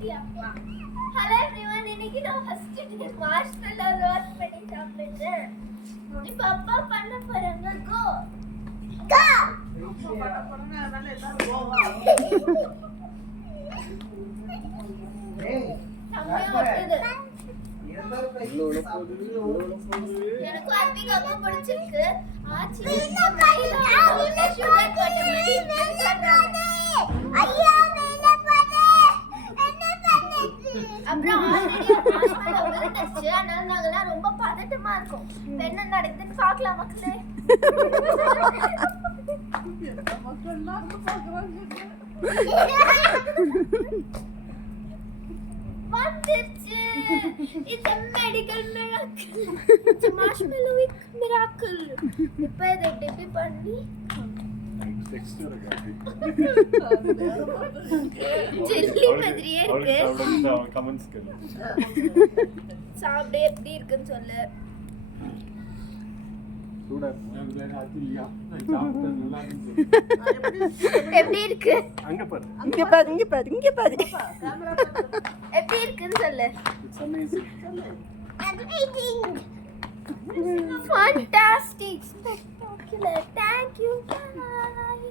Hello everyone, இன்னைக்கு நான் first time marshmallow roast பண்ணி சாப்பிடுறேன். இப்போ அப்பா பண்ண போறாங்க. கோ பண்ண போறாங்க. அதனால எல்லாரும் கோவா. எனக்கு ஹாப்பிக்கு ரொம்ப பிடிச்சிருக்கு. ஆச்சி இந்த மைல சுகர் போட்டு ஐயா மேல பாரு என்ன பண்ணுது அப்புறம் ஆல்ரெடி மார்ஷ்மெல்லோ விழுந்துச்சு. அதனால நாங்கலாம் ரொம்ப பதட்டமா இருக்கோம். என்ன நடக்குதுன்னு பார்க்கலாம் மக்களே. மக்கள்லாம் பார்க்கறாங்க. வந்துச்சு. It's a medical miracle. It's a marshmallow miracle. இப்போ இதை எப்படி பண்ணி டெக்ஸ்டர் காட்டி ஜெல்லி மாதிரியே இருக்கு. கமெண்ட்ஸ் கேளு. சாப்பிடு எப்படி இருக்குன்னு சொல்லு. சூடா இருக்கு. அதுலியா நான் சாப்பிட்டது நல்லா இருக்கு. எப்படி இருக்கு? அங்க பாரு. இங்க பாரு. கேமரா பாரு. எப்படி இருக்குன்னு சொல்லு. It's amazing. Amazing. Fantastic. Spectacular. Thank you. Bye.